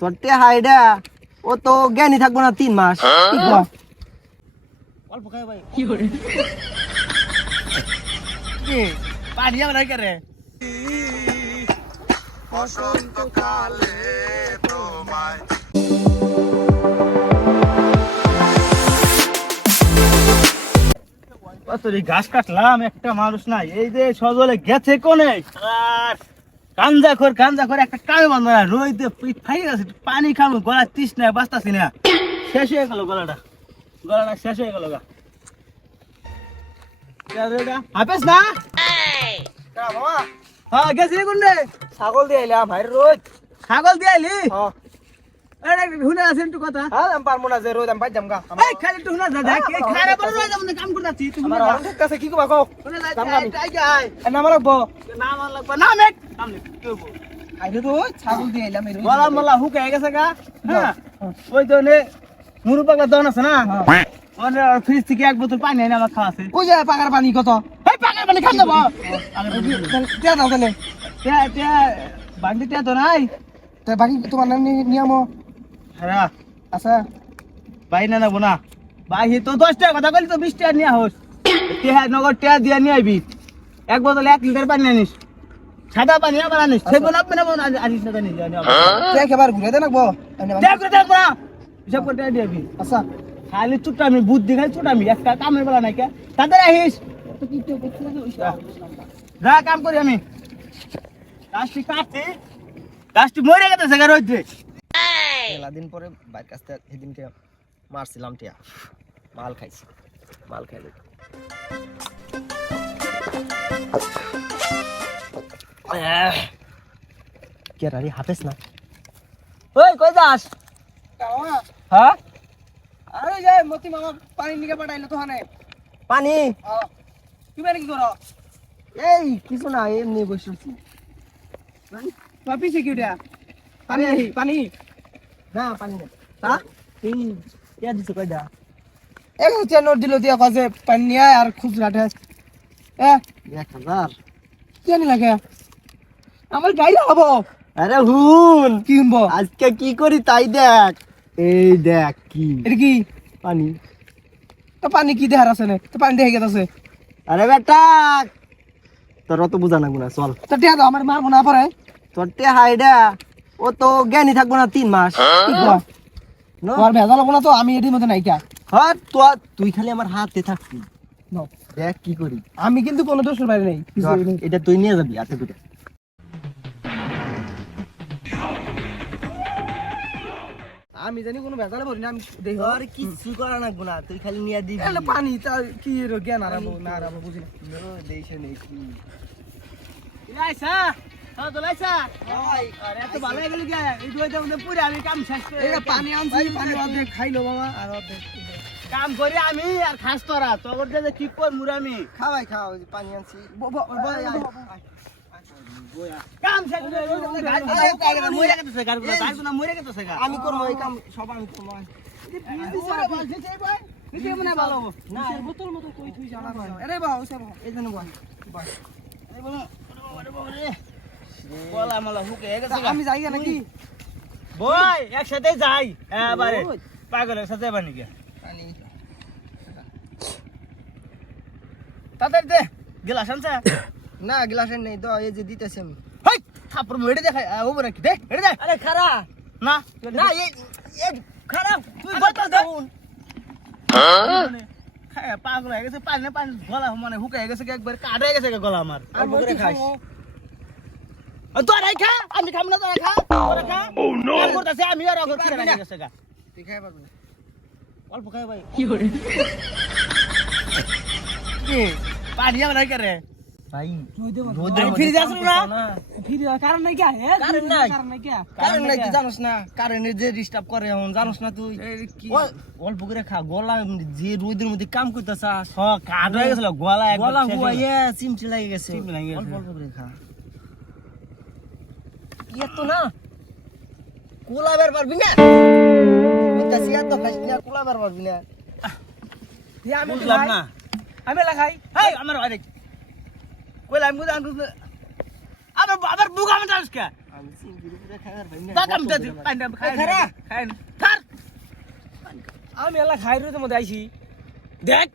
তোর হাইডা ও তো জ্ঞানী থাকবো না 3 মাস। অল্প খাই ভাই কি করে কি পানি আমার করে বসন্তকালে তোমায় ঘাস কাটলাম একটা মানুষ নাই এই যে সজলে গেছে কোনে আর গাঞ্জা খোর একটা কামে বন্ধ না রইতে ফাই গেছে পানি খাবো গলা তৃষ্ণা বাঁচতাছি না শেষ হয়ে গেল গলাটা শেষ হয়ে গেল গা হাফেজ না হ্যাঁ গেছি কোনরে ছাগল দিয়ে আইলাম ভাই রোজ। ছাগল দিয়ে আইলি হ্যাঁ শুনে আছেন একটু কথা আমি পারবো না যে রোজ আমি বাইর যামগা। এই খালি একটু শুনে যা দেখ এই খারাপ বড় রোজ আমাদের কাম করতে যাচ্ছি তুমি আমার অনেক কাছে কি কবা কও শুনে যা যামগা আমি। আই নাম রাখবো নাম লাগবে নাম এক নাম নে কি করব আইলে তো ছাগল দিয়ে আইলাম এই রোজ। গলা মলা হুকে গেছে গা হ্যাঁ ওই তো নে মুরু পাগলা দন আছে না ওনে ফ্রিজ থেকে এক বোতল পানি এনে আমার খাওয়া আছে কই যায় পাকার পানি কত? এই পাগল পানি খান দেবো তে দাও তাহলে তে বাগদি তে তো নাই তে বাকি তোমার নাম নিয়ম হ্যাঁ আচ্ছা ভাই না না বোনা ভাই তো 10 টাকা কথা কইলি তো 20 টাকা নিয়া হোস তে নগদ টাকা দিয়া নিয়ে আইবি এক বোতল 1 লিটার পানি আনিস সাদা পানি আবার আনিস সেবন আপনি না বোন আনিস না জানি তে একবার ঘুরে দে নাকবো দেখ না হিসাব করে টাকা দিবি আচ্ছা খালি চুটামি বুদ্ধি খালি চুটামি একটা কামের বেলা নাই কে তাদের আহিস যা কাম করি আমি গাছটি কাটছি গাছটি মরে গেছে গা রোদ্রে মেলা দিন পরে বাইর কাছে সেদিনকে মারছিলাম টিয়া মাল খাইছি মাল খাইলে কে রারি হাফেজ না ওই কই যাস হ্যাঁ আরে যাই মতি মামা পানি নিকে পাঠাইলো তো হানে পানি তুমি আর কি করো এই কিছু না এমনি বসেছি পাপিছে কি ওটা পানি পানি না পানি না হ্যাঁ এই কে দিছে কয়টা এক হচ্ছে নোট দিল দিয়া কাছে পানি নিয়ে আর খুচরা ঠেস 1000 কি আনি লাগে আমার গাইলে হবো আরে হুন কি শুনবো আজকে কি করি তাই দেখ এই দেখ কি এটা কি পানি তো পানি কি দেখার আছে না তো পানি দেখে গেছে আরে বেটা তোর অত বুঝা না গুনা চল তো টিয়া দাও আমার মারবো না পরে তোর টিয়া হাইডা ও তো জ্ঞানী থাকবো না 3 মাস কি কর তোর ভেজাল হবো না তো আমি এটির মধ্যে নাই কা হ্যাঁ তো তুই খালি আমার হাতে থাকবি দেখ কি করি আমি কিন্তু কোনো দোষের বাইরে নেই এটা তুই নিয়ে যাবি হাতে দুটো আমি জানি কোনো ভেজালে ভরি না আমি দেখি আর কিছু করা লাগবো না তুই খালি নিয়ে দিবি এলে পানি তা কি জ্ঞান আরাবো না আরাবো বুঝি না দেইছে নেই কি লাইসা তো লাইসা ওই আরে এত ভালো হয়ে গেল কি এই দুইটা মধ্যে পুরো আমি কাম শেষ করে এই পানি আনছি পানি অর্ধেক খাইলো বাবা আর অর্ধেক কাম করি আমি আর খাস তোরা তোর যে কি কর মুরামি খাওয়াই খাও পানি আনছি কাম শেষ করে মরে গেছে গাড়িগুলো মরে গেছে গা আমি করবো এই কাম সব আমি করবো ভালো না বোতল মতো কই তুই জানা না আরে বাবা ওসে এই জন্য আমি যাই নাকি বই একসাথে যাই এবারে পাগলের সাথে যাবা নাকি তাদের দে গেলাস আনছে না গ্লাসের নেই তো এই যে দিতেছি আমি হেই থাপড় মেরে দেখাই ওপর রাখি দে হেরে দে আরে খারা না না এই খারাপ তুই বোতল দে পাগল হয়ে গেছে পানি পানি গলা মানে হুকে গেছে একবার কাট হয়ে গেছে গলা আমার আর বকরে খাইস তোরাই খা আমি খাম না তোরা খা তোরা খা ও নো করতেছে আমি আর অগর করে গেছে গা তুই খাই পারবি না অল্প খাই ভাই কি করে কি পানি আমার করে ভাই ফিরে যাস না ফিরে কারণ নাই কি কারণ নাই কারণ নাই তুই জানোস না কারণে যে ডিস্টার্ব করে এখন জানোস না তুই অল্প করে খা গলা যে রোদের মধ্যে কাম করতেছাস কাট হয়ে গেছিল গলা গলা হুয়াইয়া চিমচি লাগে গেছে অল্প অল্প করে খা তো না কোলাবার পারবি না বলতাছি এত খাইস না কোলাবার পারবি না আমি বুঝলাম না আমি লাগাই হেই আমার আরে কইলাম বুঝান আমার আবার বুক আমি যাস কে আমি চিংড়ি পুরা খাবার ভাই না দাদা আমি দিই পানি খাই খারা। খাই থার আমি এলা খাই রইতে মধ্যে আইছি দেখ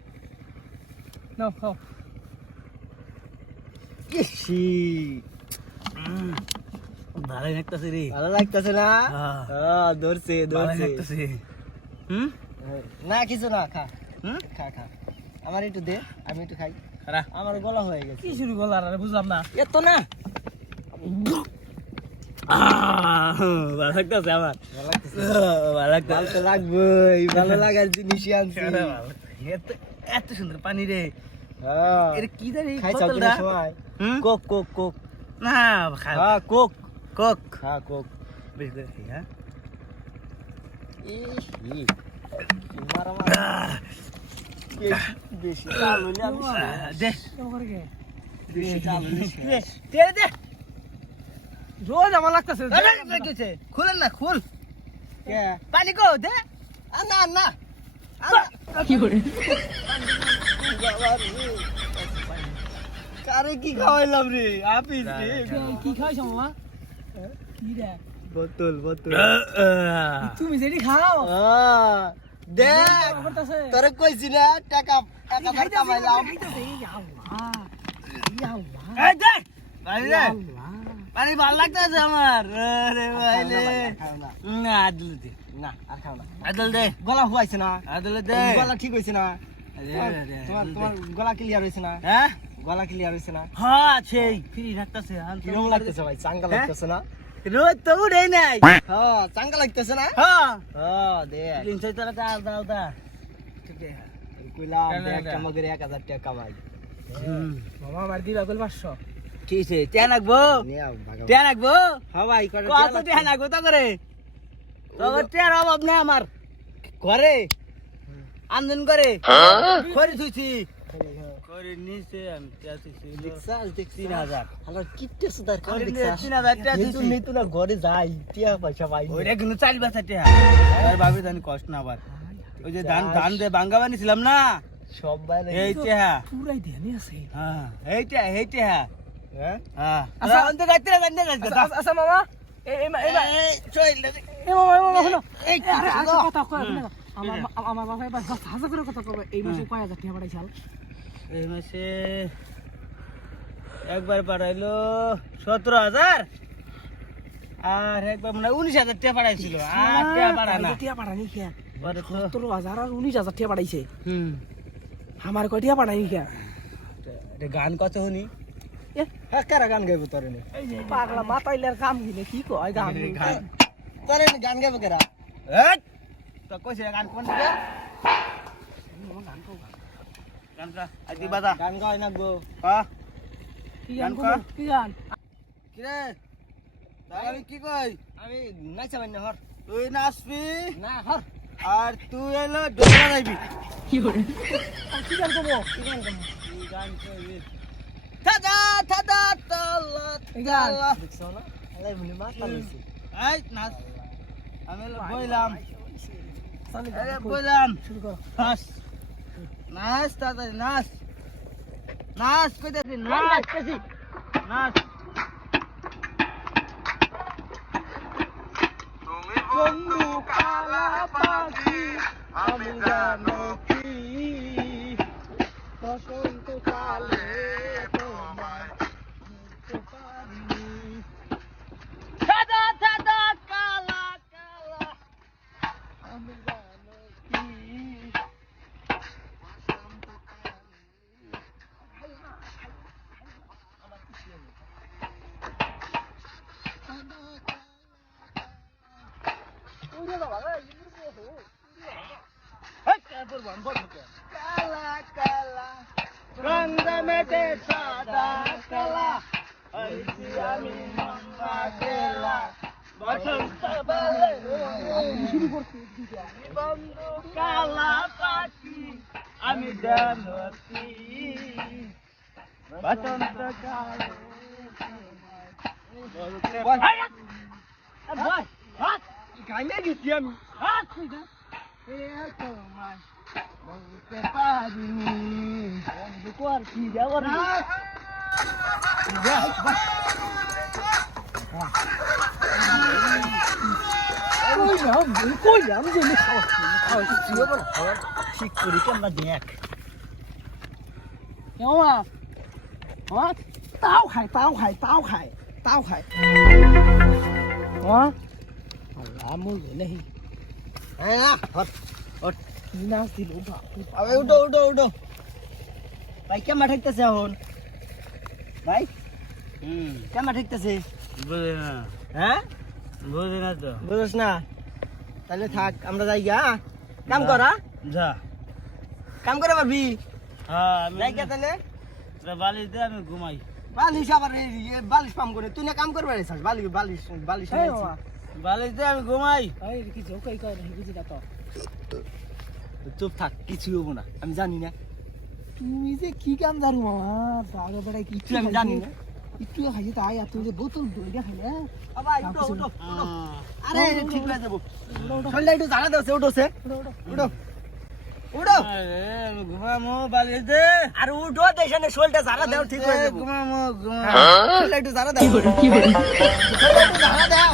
নাও খাও কিসি ভালো লাগতেছে রে ভালো লাগতেছে না হ্যাঁ। হ্যাঁ ধরছে ভালো ধরছে লাগতেছে হুম না কিছু না খা হুম খা খা আমার একটু দে আমি একটু খাই খারা আমার গলা হয়ে গেছে কি শুরু করলাম আর বুঝলাম না এত না ভালো লাগতেছে আমার ভালো লাগতেছে ভালো ভালো লাগতেছে তো লাগবেই ভালো লাগার জিনিসই আনছি এত সুন্দর পানি রে হ্যাঁ এর কি জানি খাইছাও বোতলটা কিনা সময় হুম কোক কোক কোক না খাই হ্যাঁ কোক কক হ্যাঁ কোক বেশ করে খাই হ্যাঁ ইস ই মারা মারা বেশি চাল হইলে আমি দে কেমন করে গে বেশি চাল হইলে দে দে দে রোজ আমার লাগতেছে গেছে খুলেন না খুল কে পানি কো দে আনা আনা কি করে কারে কি খাওয়াইলাম রে আপিস রে কি খাইছ মামা কি রে বোতল বোতল তুমি যেটি খাও দেখ করতেছে তোরে কইছি না টাকা টাকা বার কামাইলাম এই দে পানি দে পানি ভালো লাগতেছে আমার আরে ভাইলে খাও না না আদল দে না আর খাও না আদল দে গলা হুয়াইছে না আদল দে গলা ঠিক হইছে না তোমার তোমার গলা ক্লিয়ার হইছে না হ্যাঁ গলা ক্লিয়ার হইছে না হ্যাঁ সেই ফ্রি রাখতেছে কিরম লাগতেছে ভাই চাঙ্গা লাগতেছে না রোজ তো উড়ে নাই হ্যাঁ চাঙ্গা লাগতেছে না হ্যাঁ হ্যাঁ দে লিংসে তোরা দাও দাও দা কইলাম কেন একটা না? মগের 1000 টাকা কামাই মামা আমার দিবা কইল 500 কিছে টিয়া নাকবো নিয়ে ভাগা টিয়া নাকবো হ্যাঁ ভাই করে কত টিয়া নাকবো তো করে তোর টিয়ার অভাব নেই আমার করে আন্দোলন করে করে থুইছি করে নিচে আমি টিয়া থুইছি দেখছাস দেখছি 3000 হালা কিট্টে সুদার কাম করে দেখছাস 3000 টিয়া নেতু থুইছি নেতু না ঘরে যাই টিয়া পয়সা পাই ওইটা কিন্তু 4 বাসা টিয়া আর ভাবি জানি কষ্ট না আবার ওই যে ধান ধান দিয়ে বাঙ্গা বানিয়েছিলাম না সব বাইরে এই টিয়া পুরাই ধ্যানে আছে হ্যাঁ এই টিয়া হ্যাঁ হ্যাঁ আচ্ছা, আচ্ছা অন্ত গাইতে গাইতে আচ্ছা মামা এই মামা হলো এই আরে আচ্ছা কথা কয় না আমার বাবা এবার হাজার করে কথা কবে এই মাসে কয় হাজার টাকা পাঠাইছাল এই মাসে একবার পাঠাইলো 17,000 আর একবার মানে 19,000 টাকা পাঠাইছিল আর টাকা পাঠা না টাকা পাঠানি কে পরে তো 17,000 আর 19,000 টাকা পাঠাইছে হুম আমার কয় টাকা পাঠানি কে এটা গান কত শুনি হ্যাঁ কারা গান গাইবো তোরে নে পাগলা মাতাইলের কাম গিলে কি কয় গান গান তোরে নে গান গাইবো কেরা এই তো কইছে গান কোন দিকে গান কা আদি বাদা গান গাই না গো হ্যাঁ কি গান গান কি গান কি রে তাই আমি কি কই আমি নাচা বান্না হর তুই নাচবি না হর আর তুই এলো ডোলা যাইবি কি করে কি গান কবো কি গান গাবো তুই গান কইবি দাদা দাদা তালা গান দেখছো না আলাই মনে মাথা লইছে এই নাচ আমি বইলাম চলে আরে বইলাম শুরু কর নাচ নাচ তাড়াতাড়ি নাচ নাচ কইতেছি নাচ নাচ তুমি বন্ধু কালা পাখি আমি জানো কি বসন্ত কালে তোমায় বুঝতে পারিনি দাদা দাদা কালা কালা আমি জানো কি বসন্ত কালা কালা গঙ্গা মেটে সাদা কালা হইছি আমি মন্না কেলা বসন্ত বলে বন্ধু কালা পাখি আমি জানতি বসন্ত কালে গান গাই গেছি আমি তোমায় বলতে পারিনি বন্ধু কর কি দেবর কইলাম যে আমি খাওয়া তুই হবো না ঠিক করি কেমন দেখ মামা মামা তাও খায় মামা আল্লাহ মুই নেই এই না হট হট নাচ দিল আবে উঠো ভাই কেমন ঠেকতেছে এখন ভাই কেমন ঠেকতেছে বুঝে না হ্যাঁ বুঝে না তো বুঝছ না তাহলে থাক আমরা যাই গা কাম করা যা কাম করে পারবি হ্যাঁ আমি যাই গা তাহলে বালিশ দে আমি ঘুমাই বালিশ আবার বালিশ পাম করে তুই না কাম করবে রেছাস বালিশ বালিশ দে আমি ঘুমাই কি জোকাই কয় না বুঝি না তো চুপ থাক কিছু হবো না আমি জানি না তুই যে কি কাম জানো মামা বাগে বেড়াই কি আমি জানি না একটু খাইছে তাই আর তুই যে বোতল দইটা খাইলে আবার উঠো আরে ঠিক হয়ে যাবো শরীরটা একটু জ্বালা দেছে উঠোছে উঠো আমি ঘুমামো বালিশ দে আর উঠো দেশনে শরীরটা জ্বালা দাও ঠিক হয়ে যাবে ঘুমামো শরীরটা একটু জ্বালা দাও শরীরটা একটু জ্বালা দাও